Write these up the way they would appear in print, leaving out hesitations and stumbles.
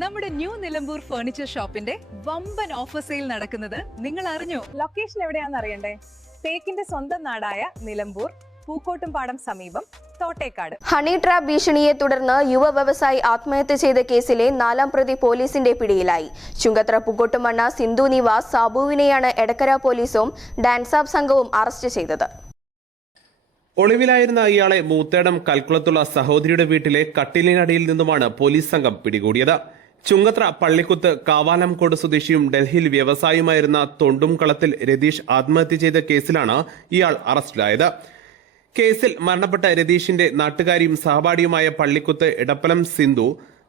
നമ്മുടെ new Nilambur furniture ഷോപ്പിന്റെ വമ്പൻ ഓഫർ സെയിൽ നടക്കുന്നത് നിങ്ങൾ അറിഞ്ഞോ? ലൊക്കേഷൻ എവിടെയാണെന്ന് അറിയണ്ടേ? തേക്കിന്റെ സ്വന്തം നാടായ നിലമ്പൂർ, പൂക്കോട്ടുംപാടം സമീപം, തോട്ടേക്കാട്. ഹണി ട്രാപ്പ് ഭീഷണിയെ തുടർന്ന് യുവ വ്യവസായി ആത്മഹത്യ ചെയ്ത കേസിലെ 4ാം പ്രതി പോലീസിന്റെ പിടിയിലായി. ചുങ്കത്ര പൂക്കോട്ടുമണ്ണ സിന്ധു നിവാസ് സാബുവിനെയാണ് എടക്കര പോലീസും ഡാൻസാബ് സംഘവും അറസ്റ്റ് ചെയ്തത്. ഒളിവിലായിരുന്ന ഇയാളെ മൂത്തേടം കൽക്കുളത്തുള്ള സഹോദരിയുടെ വീട്ടിലെ കട്ടിലിനടിയിൽ നിന്നുമാണ് പോലീസ് സംഘം പിടികൂടിയത്. ചുങ്കത്ര പള്ളിക്കുത്ത് കാവാലംകോട് സ്വദേശിയും ഡൽഹിയിൽ വ്യവസായിയുമായിരുന്ന തൊണ്ടുംകളത്തിൽ രതീഷ് ആത്മഹത്യ ചെയ്ത കേസിലാണ് ഇയാൾ അറസ്റ്റിലായത്. കേസിൽ മരണപ്പെട്ട രതീഷിന്റെ നാട്ടുകാരിയും സഹപാഠിയുമായ പള്ളിക്കുത്ത് ഇടപ്പലം സിന്ധു,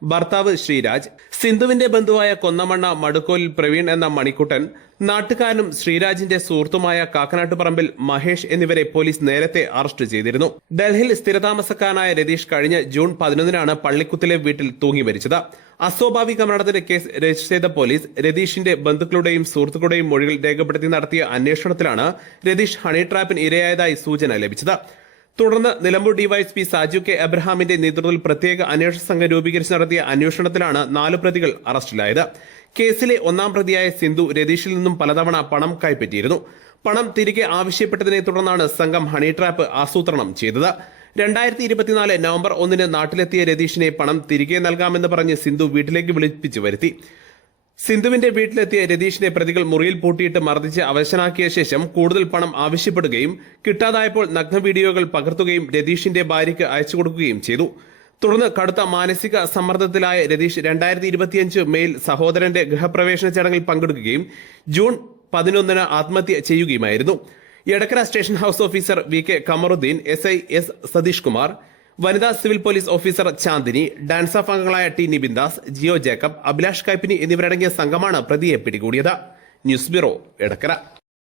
ഭർത്താവ് ശ്രീരാജ്, സിന്ധുവിന്റെ ബന്ധുവായ കൊന്നമണ്ണ മടുക്കോലിൽ പ്രവീൺ എന്ന മണിക്കുട്ടൻ, നാട്ടുകാരനും ശ്രീരാജിന്റെ സുഹൃത്തുമായ കാക്കനാട്ടുപറമ്പിൽ മഹേഷ് എന്നിവരെ പോലീസ് നേരത്തെ അറസ്റ്റ് ചെയ്തിരുന്നു. ഡൽഹിയിൽ സ്ഥിരതാമസക്കാരനായ രതീഷ് കഴിഞ്ഞ ജൂൺ 11-നാണ് പള്ളിക്കുത്തിലെ വീട്ടിൽ തൂങ്ങി മരിച്ചത്. അസ്വാഭാവിക മരണത്തിന്റെ കേസ് രജിസ്റ്റർ ചെയ്ത പോലീസ് രതീഷിന്റെ ബന്ധുക്കളുടെയും സുഹൃത്തുക്കളുടെയും മൊഴികൾ രേഖപ്പെടുത്തി നടത്തിയ അന്വേഷണത്തിലാണ് രതീഷ് ഹണി ട്രാപ്പിന് ഇരയായതായി സൂചന ലഭിച്ചത്. തുടർന്ന് നിലമ്പൂർ ഡിവൈഎസ്പി സാജു കെ അബ്രഹാമിന്റെ നേതൃത്വത്തിൽ പ്രത്യേക അന്വേഷണ സംഘം രൂപീകരിച്ച് നടത്തിയ അന്വേഷണത്തിലാണ് 4 പ്രതികൾ അറസ്റ്റിലായത്. കേസിലെ 1ാം പ്രതിയായ സിന്ധു രതീഷിൽ നിന്നും പലതവണ പണം കൈപ്പറ്റിയിരുന്നു. പണം തിരികെ ആവശ്യപ്പെട്ടതിനെ തുടർന്നാണ് സംഘം ഹണി ട്രാപ്പ് ആസൂത്രണം ചെയ്തത്. 2024 നവംബർ 1-ന് നാട്ടിലെത്തിയ രതീഷിനെ പണം തിരികെ നൽകാമെന്ന് പറഞ്ഞ് സിന്ധു വീട്ടിലേക്ക് വിളിപ്പിച്ചു വരുത്തി. സിന്ധുവിന്റെ വീട്ടിലെത്തിയ രതീഷിനെ പ്രതികൾ മുറിയിൽ പൂട്ടിയിട്ട് മർദ്ദിച്ച് അവശനാക്കിയ ശേഷം കൂടുതൽ പണം ആവശ്യപ്പെടുകയും കിട്ടാതായപ്പോൾ നഗ്ന വീഡിയോകൾ പകർത്തുകയും രതീഷിന്റെ ഭാര്യയ്ക്ക് അയച്ചു കൊടുക്കുകയും ചെയ്തു. തുടർന്ന് കടുത്ത മാനസിക സമ്മർദ്ദത്തിലായ രതീഷ് 2025 മെയിൽ സഹോദരന്റെ ഗൃഹപ്രവേശന ചടങ്ങിൽ പങ്കെടുക്കുകയും ജൂൺ 11-ന് ആത്മഹത്യ ചെയ്യുകയുമായിരുന്നു. Edakkara station house officer V K Kamaruddin, SI S Satheesh Kumar, വനിതാ civil police officer Chandini, DANSAF അംഗങ്ങളായ ടി നിബിന്ദാസ്, ജിയോ ജേക്കബ്, അഭിലാഷ് കൈപ്പിനി എന്നിവരടങ്ങിയ സംഘമാണ് പ്രതിയെ പിടികൂടിയത്. News bureau, Edakkara.